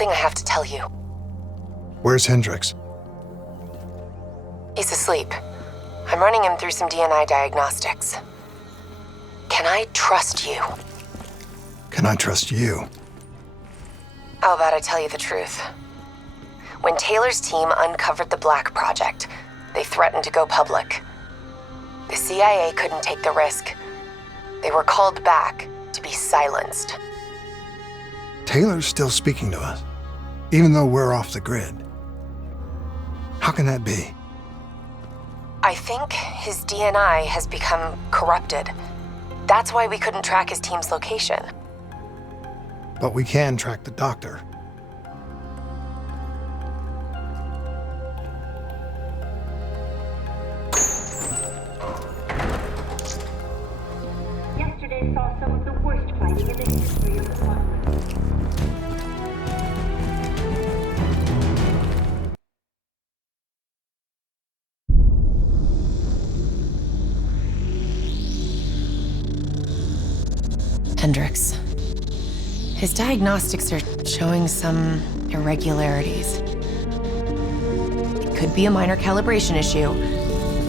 something I have to tell you. Where's Hendricks? He's asleep. I'm running him through some DNA diagnostics. Can I trust you? Can I trust you? How about I tell you the truth? When Taylor's team uncovered the Black Project, they threatened to go public. The CIA couldn't take the risk. They were called back to be silenced. Taylor's still speaking to us, even though we're off the grid. How can that be? I think his DNI has become corrupted. That's why we couldn't track his team's location. But we can track the doctor. Yesterday saw some of the worst fighting in the history of the conference. Hendricks. His diagnostics are showing some irregularities. It could be a minor calibration issue,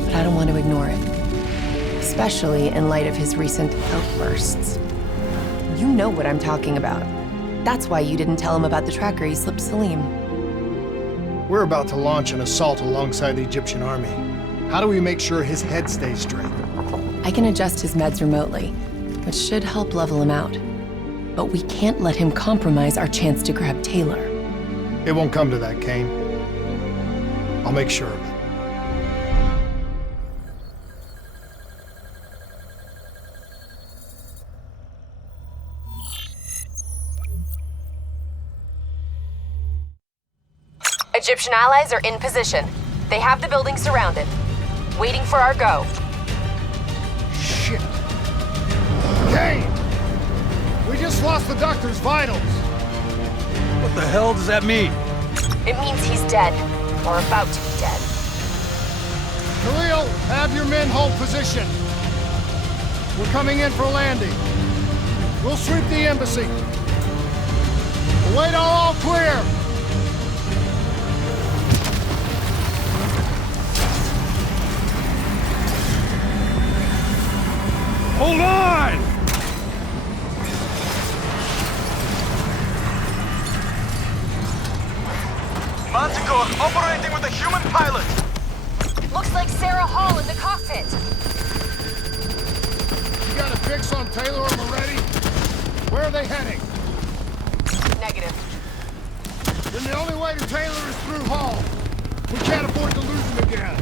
but I don't want to ignore it. Especially in light of his recent outbursts. You know what I'm talking about. That's why you didn't tell him about the tracker he slipped Salim. We're about to launch an assault alongside the Egyptian army. How do we make sure his head stays straight? I can adjust his meds remotely, which should help level him out. But we can't let him compromise our chance to grab Taylor. It won't come to that, Kane. I'll make sure of it. Egyptian allies are in position. They have the building surrounded, waiting for our go. Shit. Kane! We just lost the doctor's vitals. What the hell does that mean? It means he's dead, or about to be dead. Khalil, have your men hold position. We're coming in for landing. We'll sweep the embassy. We'll wait all clear. Hold on! Manticore operating with a human pilot. Looks like Sarah Hall in the cockpit. You got a fix on Taylor and Moretti? Where are they heading? Negative. Then the only way to Taylor is through Hall. We can't afford to lose him again.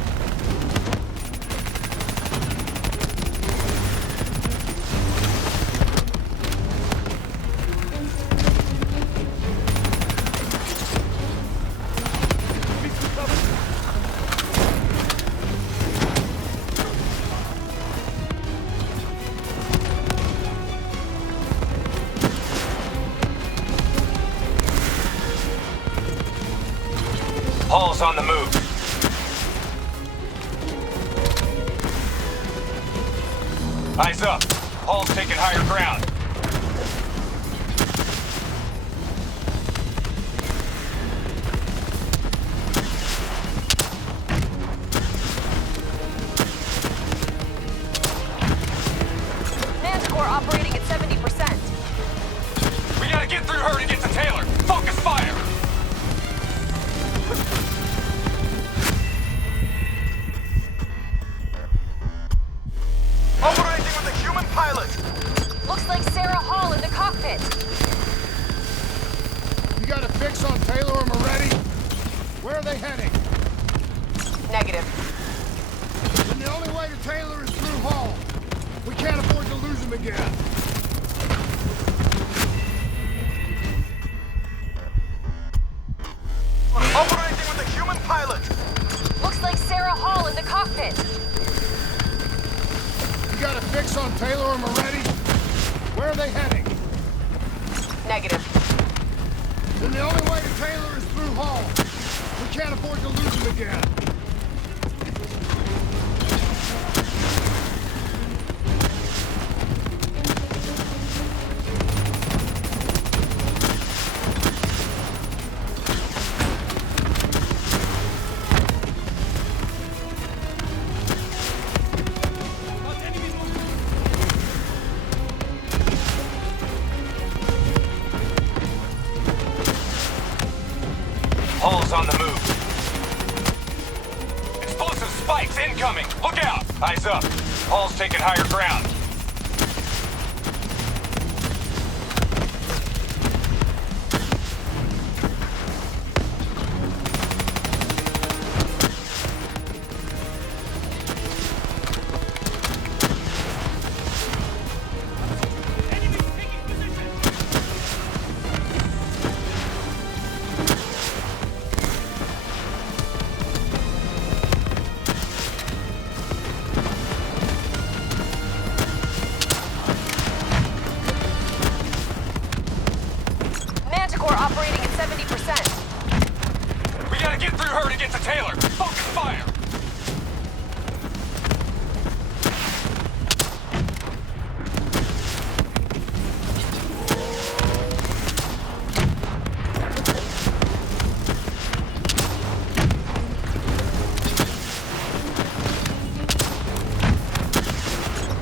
Hall's on the move. Eyes up. Hall's taking higher ground. Manticore operating at 70%. We gotta get through her to get to Taylor. Focus fire! Operating with a human pilot. Looks like Sarah Hall in the cockpit. You got a fix on Taylor and Moretti? Where are they heading? Negative. Then the only way to Taylor is through Hall. We can't afford to lose him again. Operating with a human pilot. Looks like Sarah Hall in the cockpit. You got a fix on Taylor and Moretti? Where are they heading? Negative. Then the only way to Taylor is through Hall. We can't afford to lose him again. Eyes up. Paul's taking higher ground. Operating at 70%. We gotta get through her to get to Taylor. Focus fire!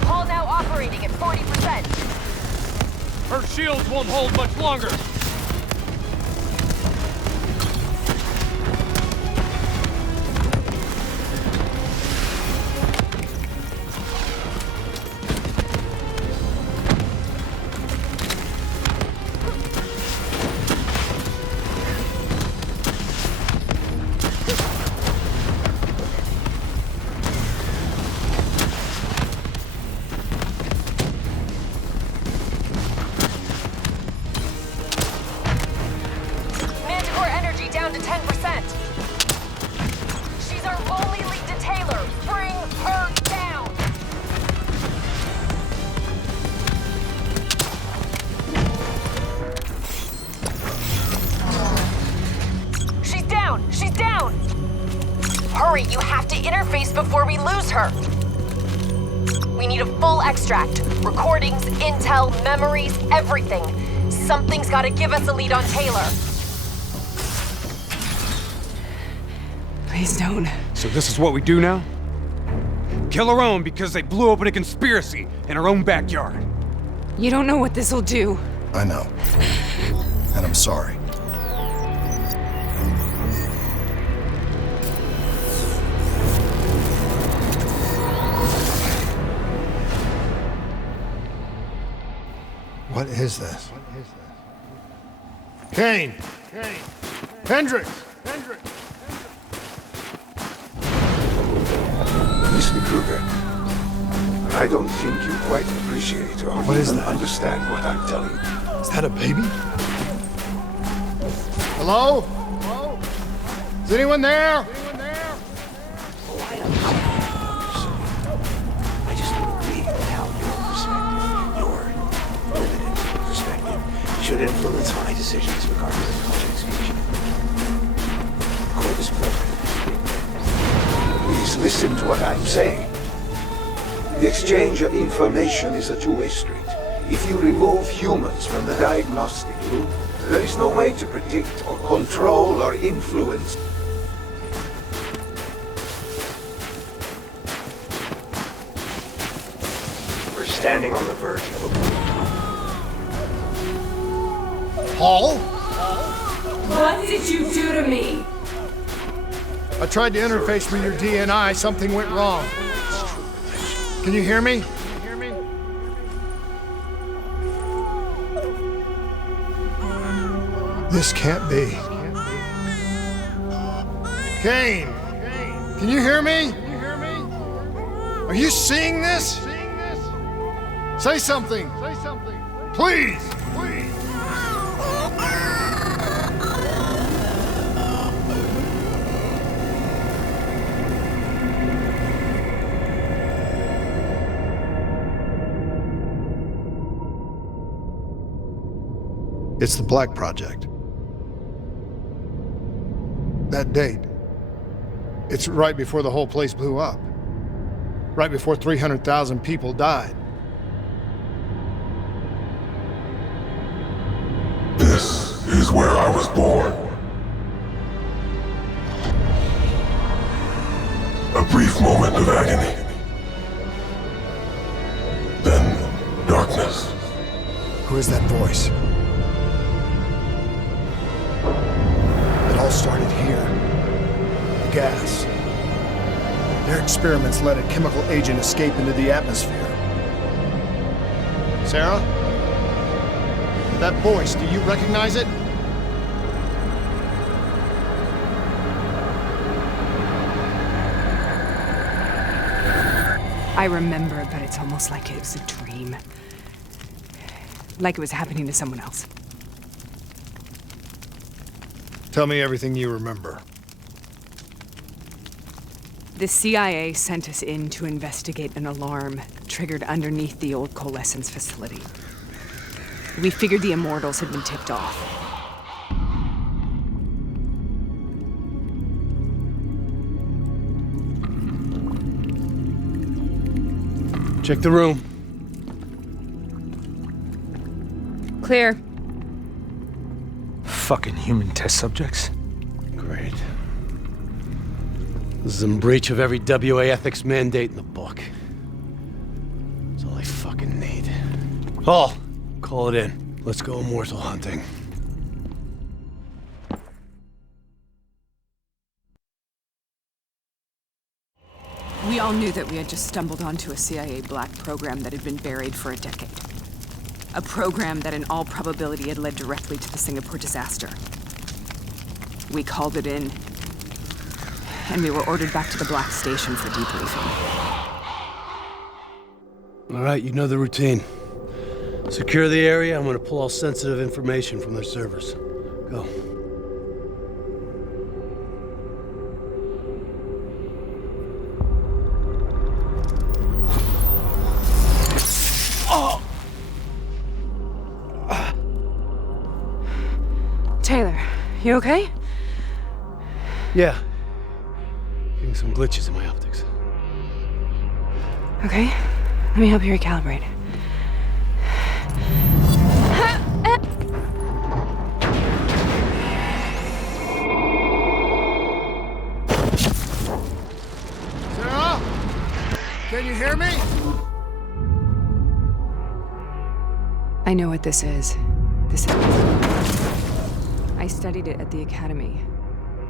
Hall now operating at 40%. Her shields won't hold much longer. Down to 10%. She's our only lead to Taylor. Bring her down. She's down. She's down. Hurry, you have to interface before we lose her. We need a full extract. Recordings, intel, memories, everything. Something's got to give us a lead on Taylor. Please don't. So this is what we do now? Kill her own because they blew open a conspiracy in her own backyard. You don't know what this'll do. I know. And I'm sorry. What is this? Kane! Hendricks! Mr. Kruger, I don't think you quite appreciate or even understand what I'm telling you. Is that a baby? Hello? Hello? Is anyone there? I just agree with how your limited perspective, should influence my decisions regarding the project's future. The court is broken. Please listen to what I'm saying. The exchange of information is a two-way street. If you remove humans from the diagnostic loop, there is no way to predict or control or influence. We're standing on the verge of a... Paul? What did you do to me? I tried to interface with your DNI. Something went wrong. Can you hear me? This can't be. Kane! Can you hear me? Are you seeing this? Say something! Please! It's the Black Project. That date. It's right before the whole place blew up. Right before 300,000 people died. This is where I was born. A brief moment of agony. Then darkness. Who is that voice? It all started here. The gas. Their experiment. experiments let a chemical agent escape into the atmosphere. Sarah? That voice, do you recognize it? I remember, but it's almost like it was a dream. Like it was happening to someone else. Tell me everything you remember. The CIA sent us in to investigate an alarm triggered underneath the old coalescence facility. We figured the Immortals had been tipped off. Check the room. Clear. Fucking human test subjects. Great. This is in breach of every WA ethics mandate in the book. That's all I fucking need. Paul, call it in. Let's go immortal hunting. We all knew that we had just stumbled onto a CIA black program that had been buried for a decade. A program that in all probability had led directly to the Singapore disaster. We called it in, and we were ordered back to the Black Station for debriefing. All right, you know the routine. Secure the area. I'm gonna pull all sensitive information from their servers. Go. Taylor, you okay? Yeah. Getting some glitches in my optics. Okay, let me help you recalibrate. Sarah? Can you hear me? I know what this is. I studied it at the Academy.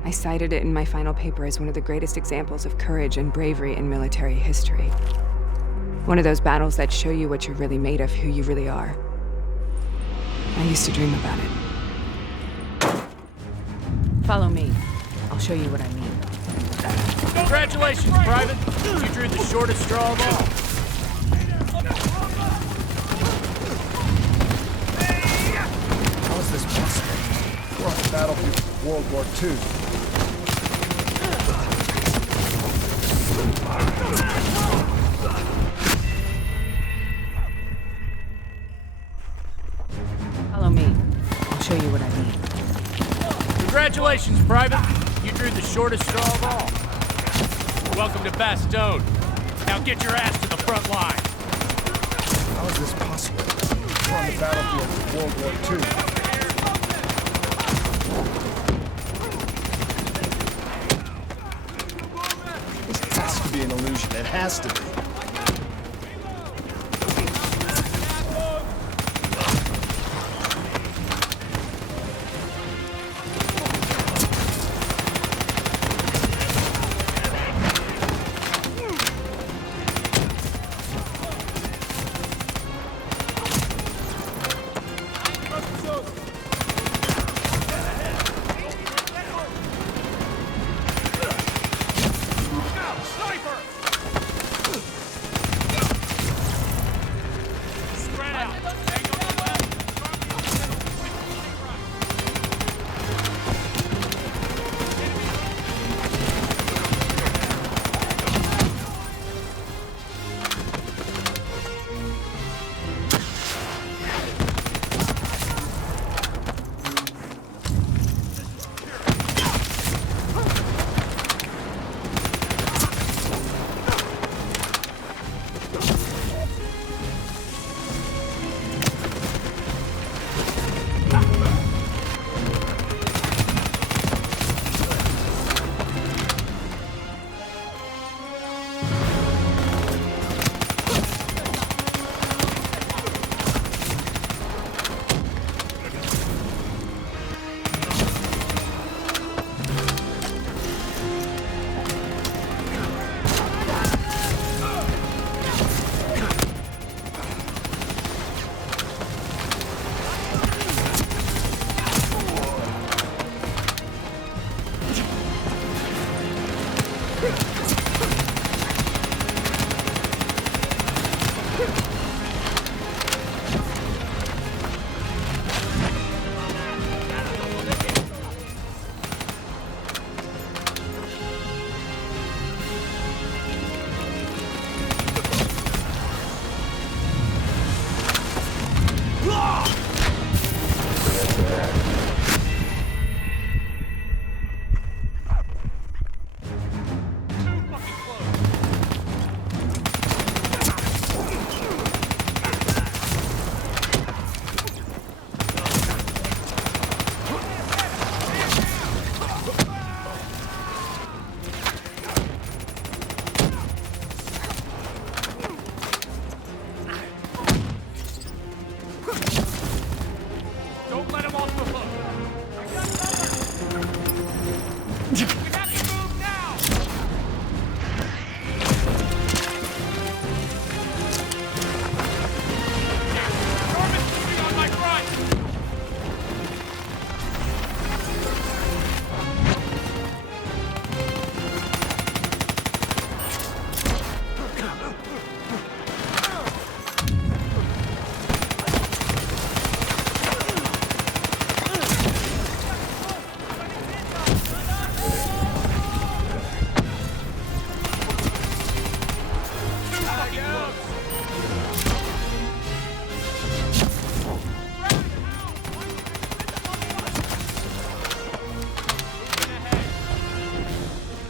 I cited it in my final paper as one of the greatest examples of courage and bravery in military history. One of those battles that show you what you're really made of, who you really are. I used to dream about it. Follow me. I'll show you what I mean. Congratulations, Private. You drew the shortest straw of all. How is this possible? We're on the battlefield of World War II. Follow me. I'll show you what I mean. Congratulations, Private. You drew the shortest straw of all. Welcome to Bastogne. Now get your ass to the front line. How is this possible? We're on the battlefield of World War II. This has to be an illusion. It has to be.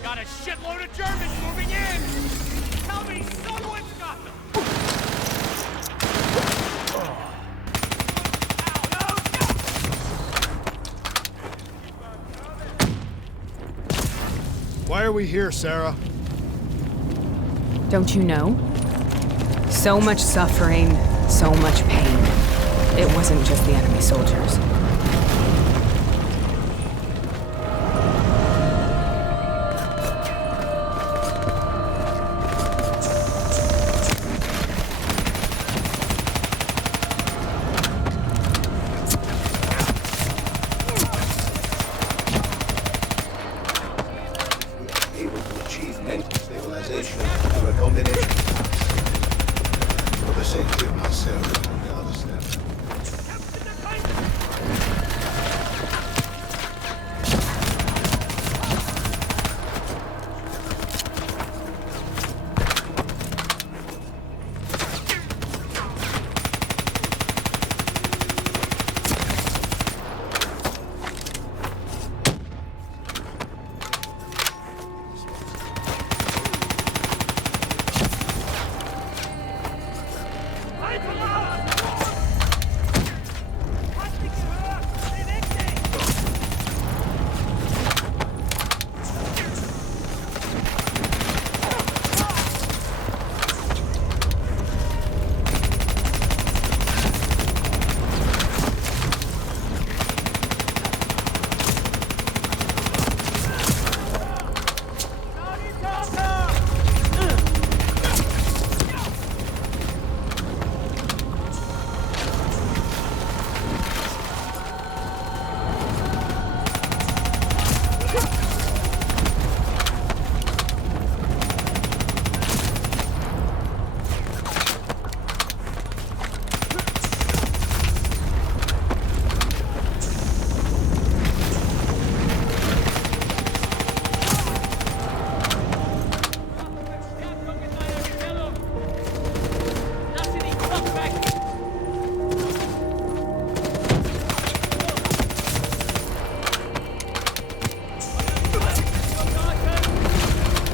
Got a shitload of Germans moving in! Tell me someone's got them! Why are we here, Sarah? Don't you know? So much suffering, so much pain. It wasn't just the enemy soldiers. Able to achieve mental stabilization through a combination of tasks. For the safety of myself and the other staff.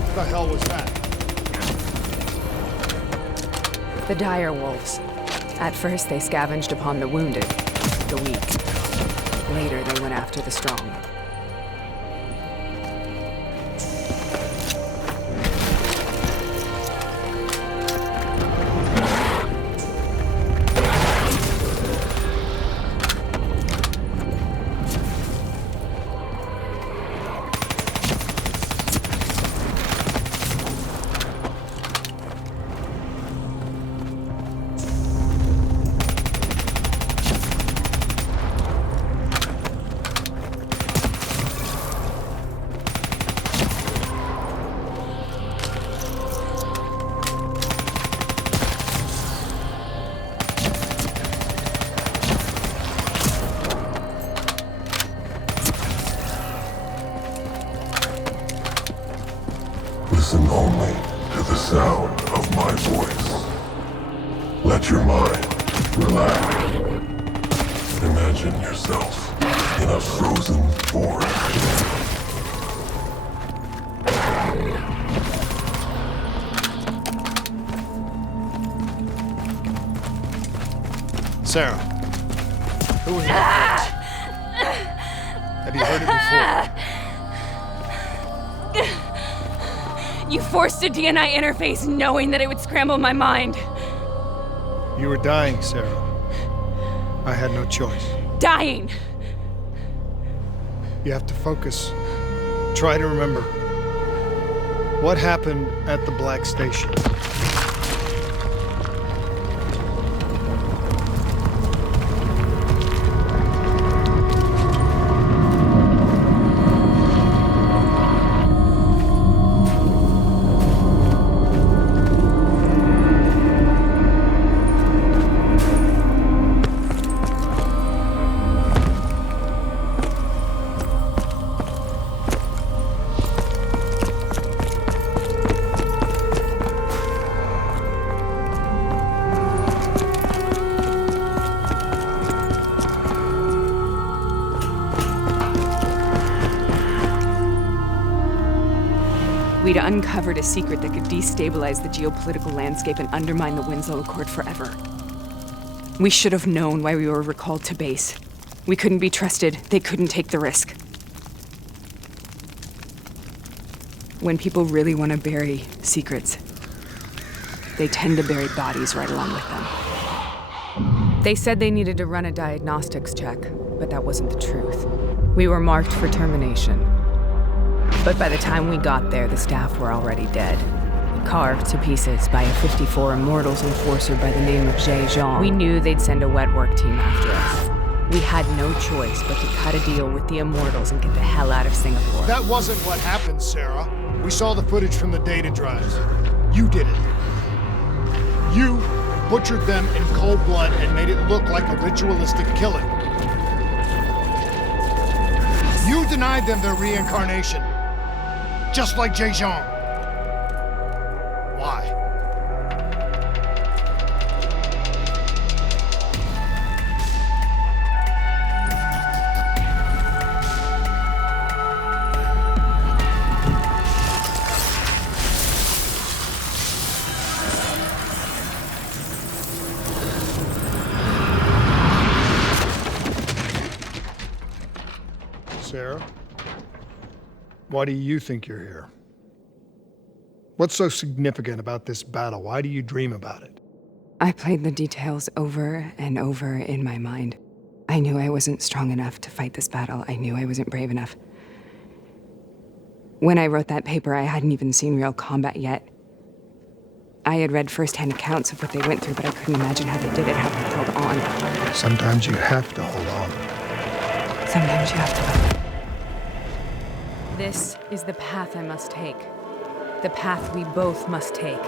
What the hell was that? The dire wolves. At first, they scavenged upon the wounded, the weak. Later, they went after the strong. Listen only to the sound of my voice. Let your mind relax. Imagine yourself in a frozen forest. Sarah, who is that? Have you heard it before? You forced a DNI interface knowing that it would scramble my mind. You were dying, Sarah. I had no choice. Dying! You have to focus. Try to remember. What happened at the Black Station? We'd uncovered a secret that could destabilize the geopolitical landscape and undermine the Winslow Accord forever. We should have known why we were recalled to base. We couldn't be trusted. They couldn't take the risk. When people really want to bury secrets, they tend to bury bodies right along with them. They said they needed to run a diagnostics check, but that wasn't the truth. We were marked for termination. But by the time we got there, the staff were already dead. Carved to pieces by a 54 Immortals enforcer by the name of Jay Jean. We knew they'd send a wet work team after us. We had no choice but to cut a deal with the Immortals and get the hell out of Singapore. That wasn't what happened, Sarah. We saw the footage from the data drives. You did it. You butchered them in cold blood and made it look like a ritualistic killing. You denied them their reincarnation, just like Jay Jean. Why? Sarah, why do you think you're here? What's so significant about this battle? Why do you dream about it? I played the details over and over in my mind. I knew I wasn't strong enough to fight this battle. I knew I wasn't brave enough. When I wrote that paper, I hadn't even seen real combat yet. I had read firsthand accounts of what they went through, but I couldn't imagine how they did it, how they held on. Sometimes you have to hold on. Sometimes you have to. This is the path I must take. The path we both must take.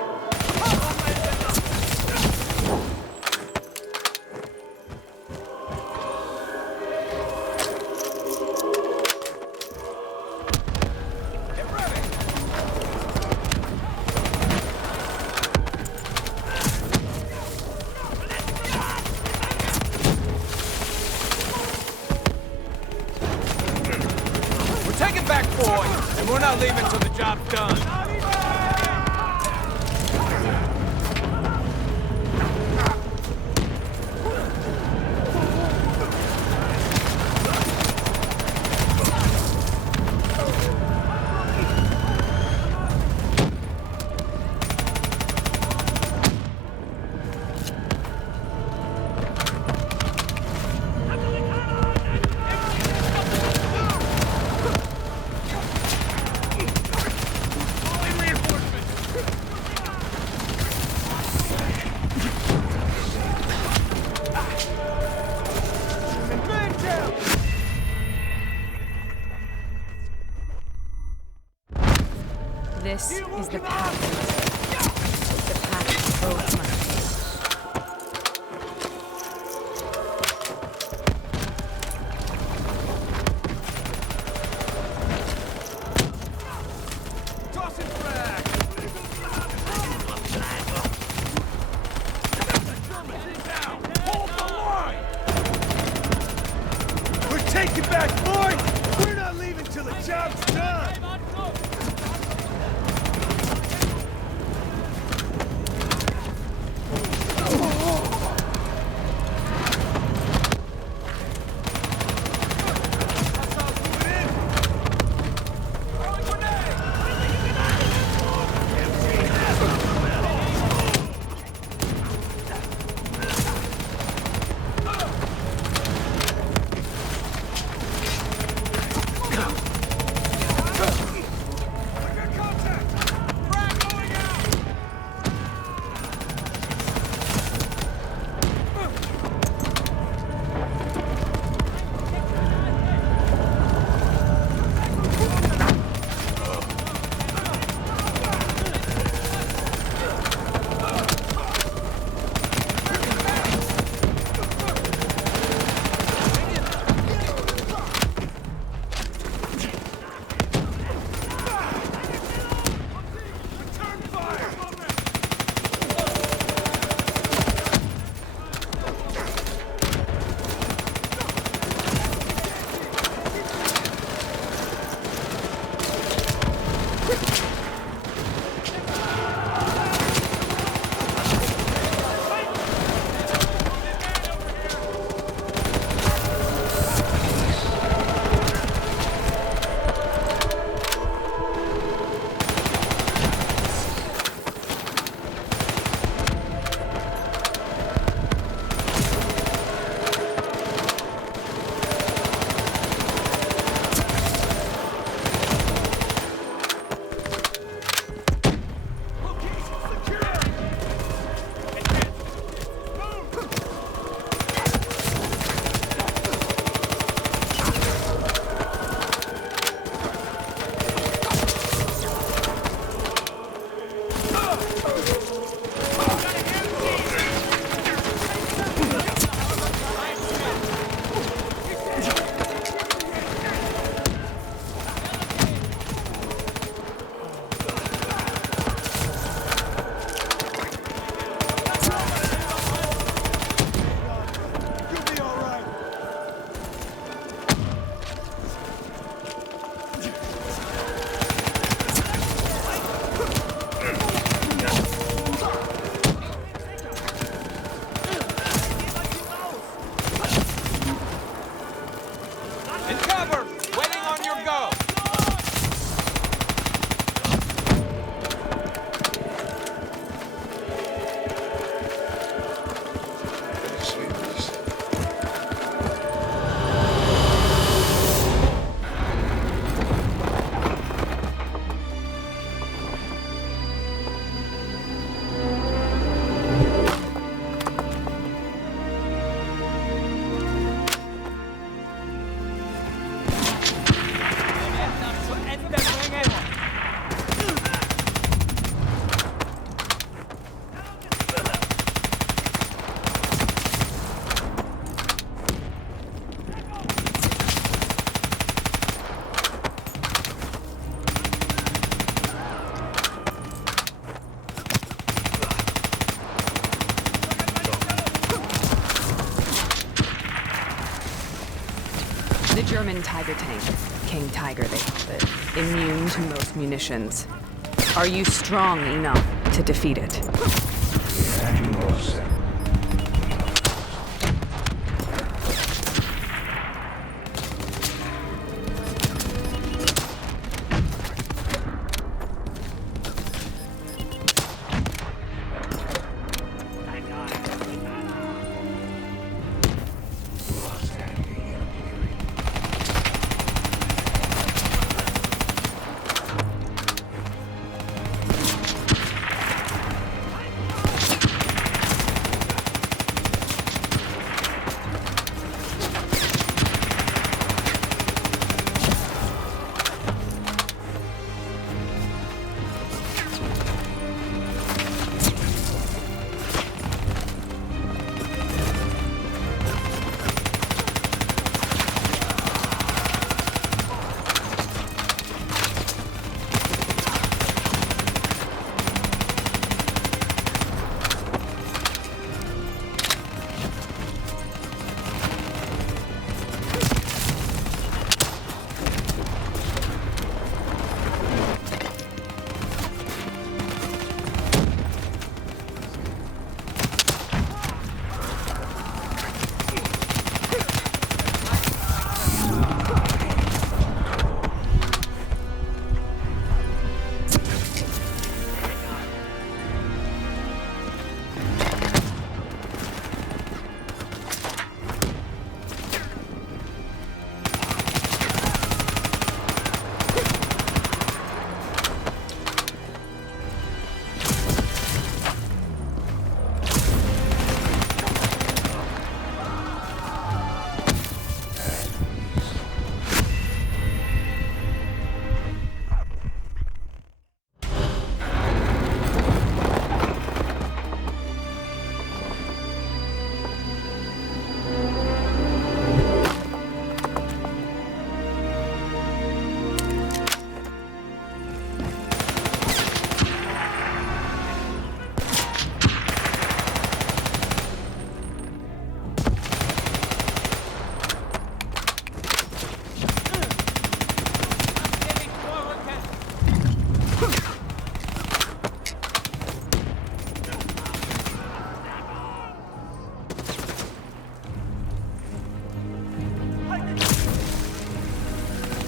This is the path. The path we both must The German Tiger tank, King Tiger they called it, immune to most munitions. Are you strong enough to defeat it?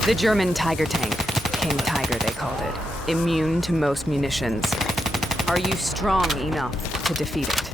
The German Tiger tank, King Tiger they called it, immune to most munitions. Are you strong enough to defeat it?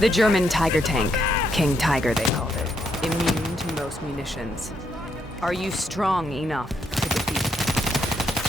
The German Tiger tank, King Tiger they called it, immune to most munitions. Are you strong enough to defeat it?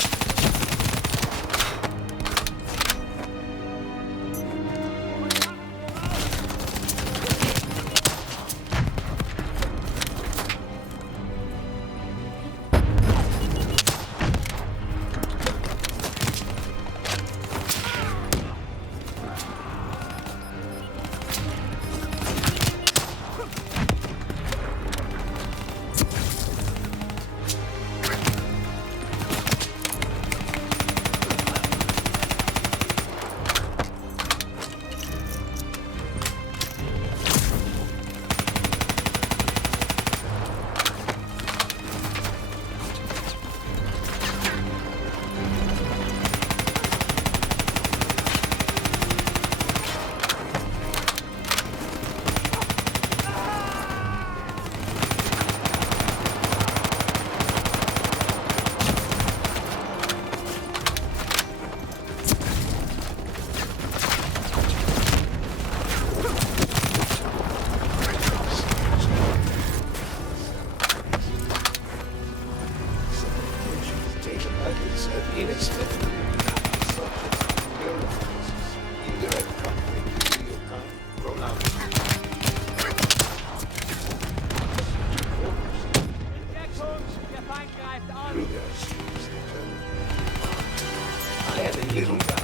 is an inestimable subject of neurosciences, indirect conflict, real-time, pronounced. I had a little doubt.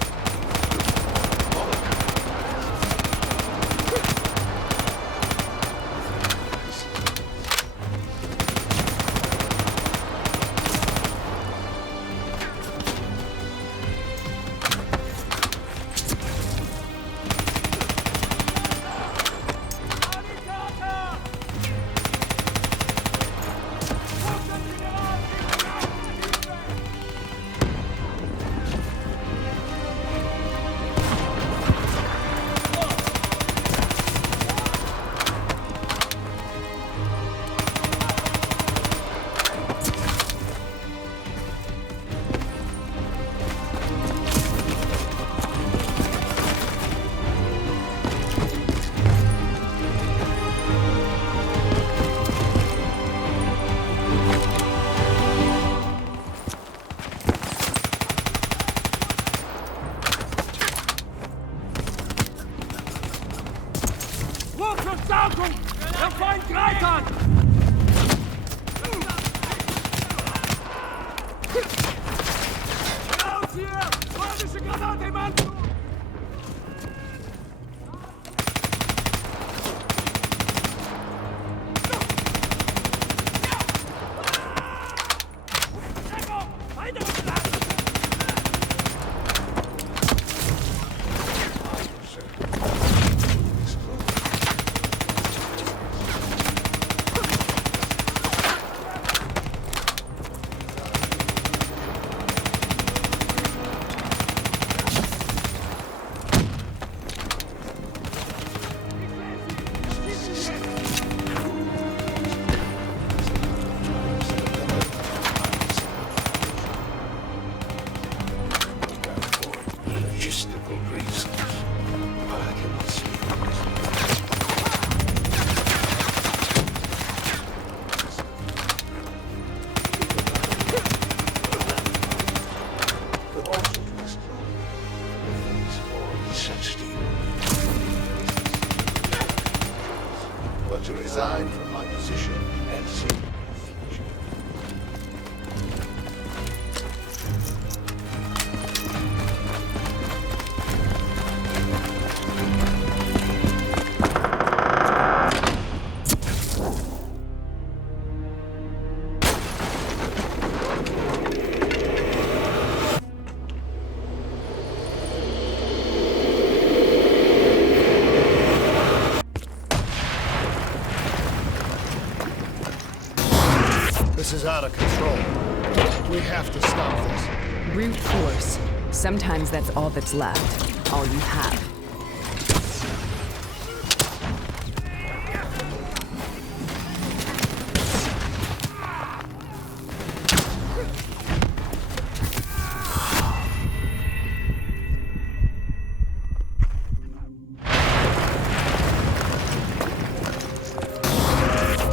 This is out of control. We have to stop this. Brute force. Sometimes that's all that's left. All you have.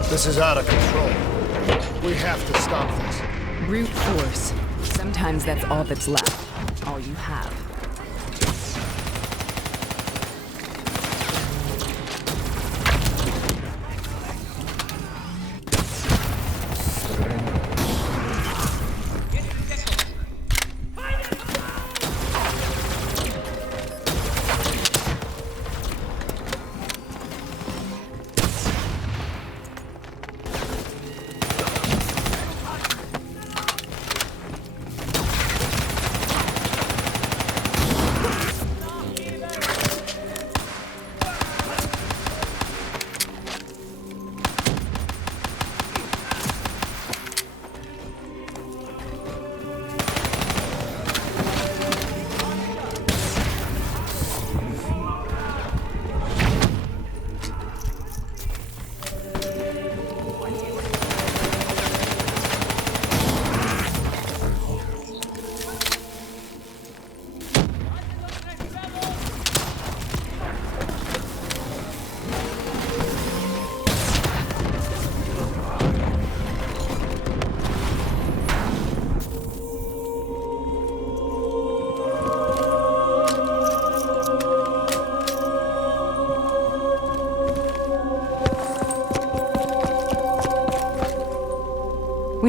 This is out of control. We have to stop this. Brute force. Sometimes that's all that's left. All you have.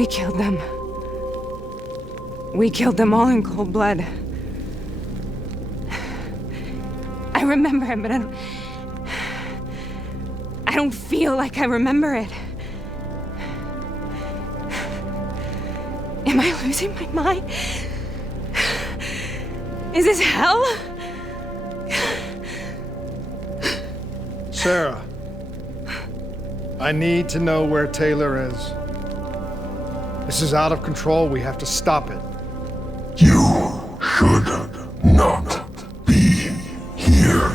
We killed them. We killed them all in cold blood. I remember it, but I don't feel like I remember it. Am I losing my mind? Is this hell? Sarah, I need to know where Taylor is. This is out of control. We have to stop it. You should not be here.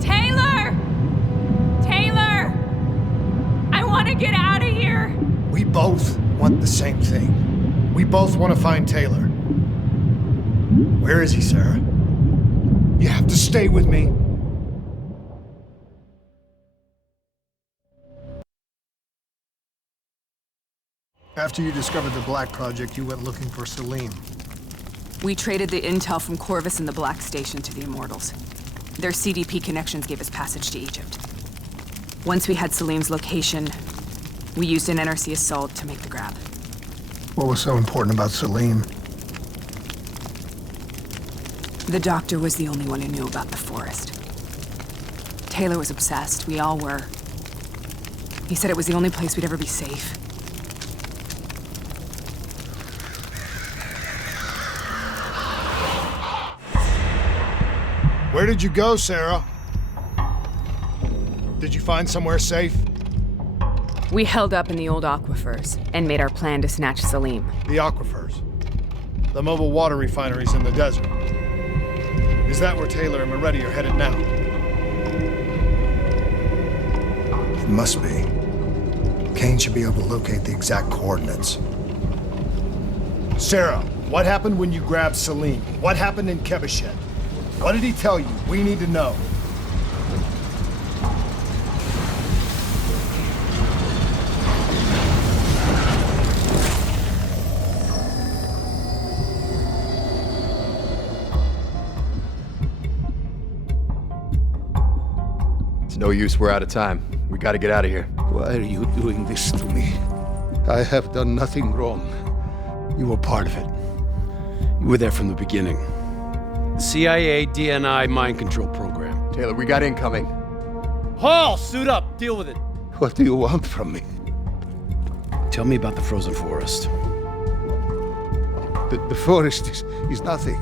Taylor! Taylor! I want to get out of here! We both want the same thing. We both want to find Taylor. Where is he, Sarah? You have to stay with me. After you discovered the Black Project, you went looking for Salim. We traded the intel from Corvus and the Black Station to the Immortals. Their CDP connections gave us passage to Egypt. Once we had Salim's location, we used an NRC assault to make the grab. What was so important about Salim? The doctor was the only one who knew about the forest. Taylor was obsessed. We all were. He said it was the only place we'd ever be safe. Where did you go, Sarah? Did you find somewhere safe? We held up in the old aquifers and made our plan to snatch Salim. The aquifers. The mobile water refineries in the desert. Is that where Taylor and Moretti are headed now? It must be. Kane should be able to locate the exact coordinates. Sarah, what happened when you grabbed Salim? What happened in Kevashet? What did he tell you? We need to know. It's no use, we're out of time. We gotta get out of here. Why are you doing this to me? I have done nothing wrong. You were part of it. You were there from the beginning. The CIA, DNI, mind control program. Taylor, we got incoming. Hall, suit up. Deal with it. What do you want from me? Tell me about the frozen forest. The forest is nothing.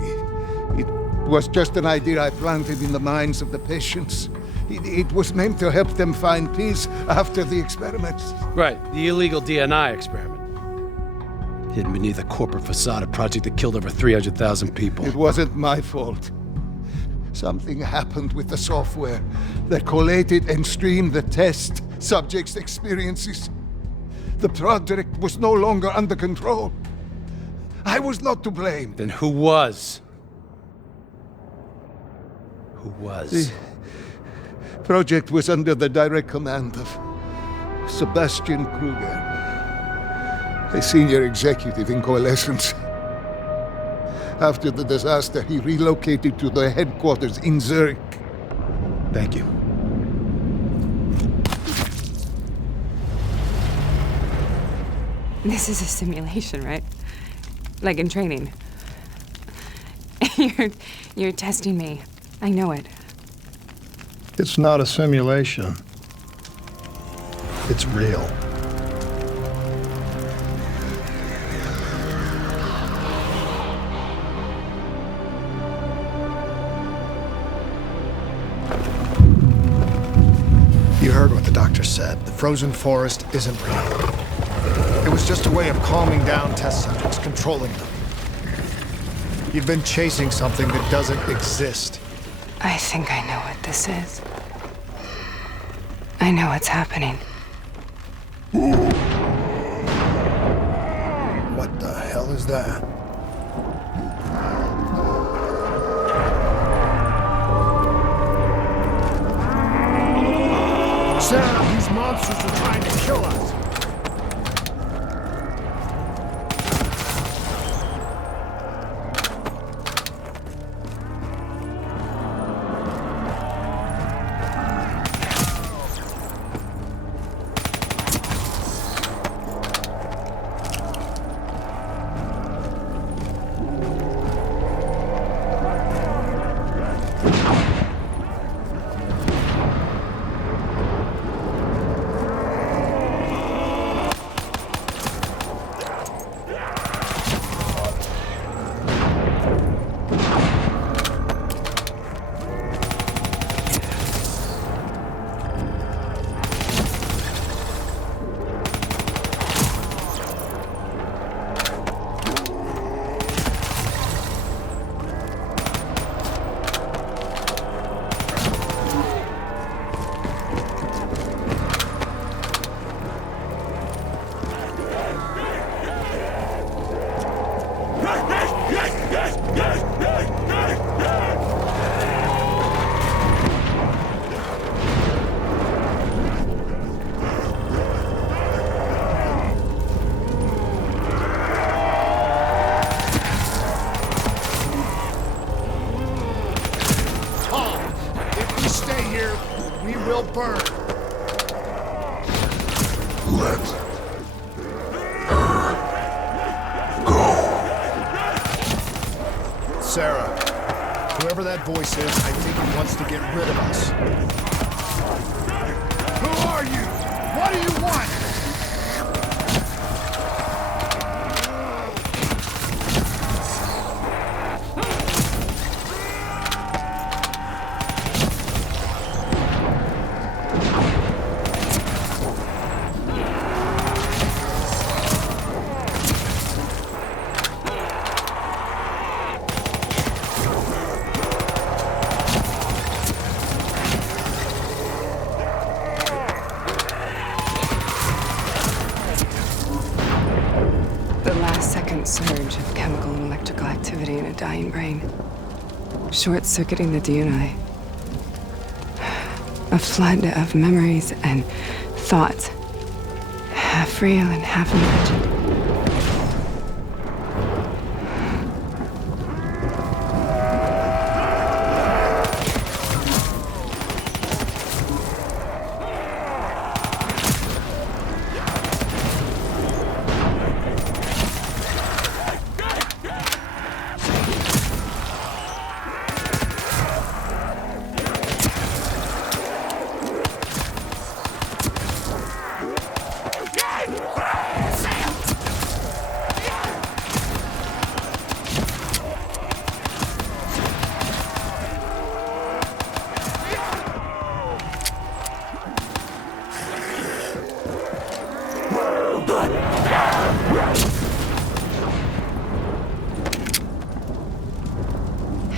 It was just an idea I planted in the minds of the patients. It was meant to help them find peace after the experiments. Right, the illegal DNI experiment. Hidden beneath a corporate facade, a project that killed over 300,000 people. It wasn't my fault. Something happened with the software that collated and streamed the test subjects' experiences. The project was no longer under control. I was not to blame. Then who was? Who was? The project was under the direct command of Sebastian Kruger, a senior executive in Coalescence. After the disaster, he relocated to the headquarters in Zurich. Thank you. This is a simulation, right? Like in training. You're testing me. I know it. It's not a simulation. It's real. You heard what the doctor said. The frozen forest isn't real. It was just a way of calming down test subjects, controlling them. You've been chasing something that doesn't exist. I think I know what this is. I know what's happening. What the hell is that? Sarah, these monsters are trying to kill us. will burn. Let her go. Sarah, whoever that voice is, I think he wants to get rid of us. Who are you? What do you want? Surge of chemical and electrical activity in a dying brain. Short-circuiting the DNA. A flood of memories and thoughts. Half real and half imagined.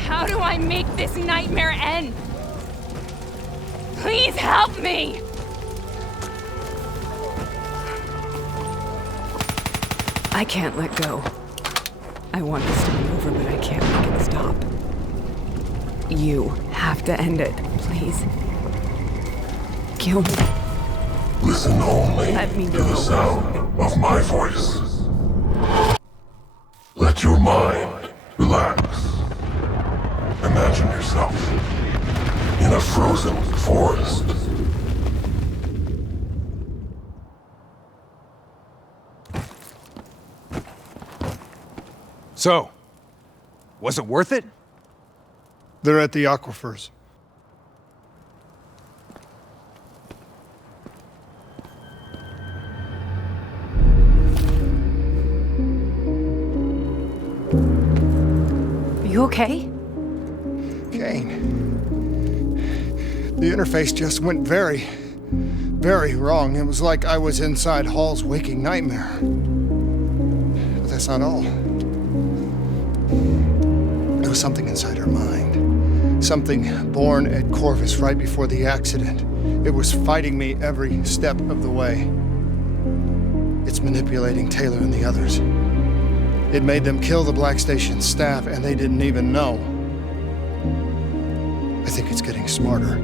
How do I make this nightmare end? Please help me! I can't let go. I want this to be over, but I can't make it stop. You have to end it, please. Kill me. Listen only Let me to go. the sound of my voice. Let your mind relax. Imagine yourself in a frozen forest. So, was it worth it? They're at the aquifers. You okay? Kane. The interface just went very, very wrong. It was like I was inside Hall's waking nightmare. But that's not all. There was something inside her mind. Something born at Corvus right before the accident. It was fighting me every step of the way. It's manipulating Taylor and the others. It made them kill the Black Station staff, and they didn't even know. I think it's getting smarter.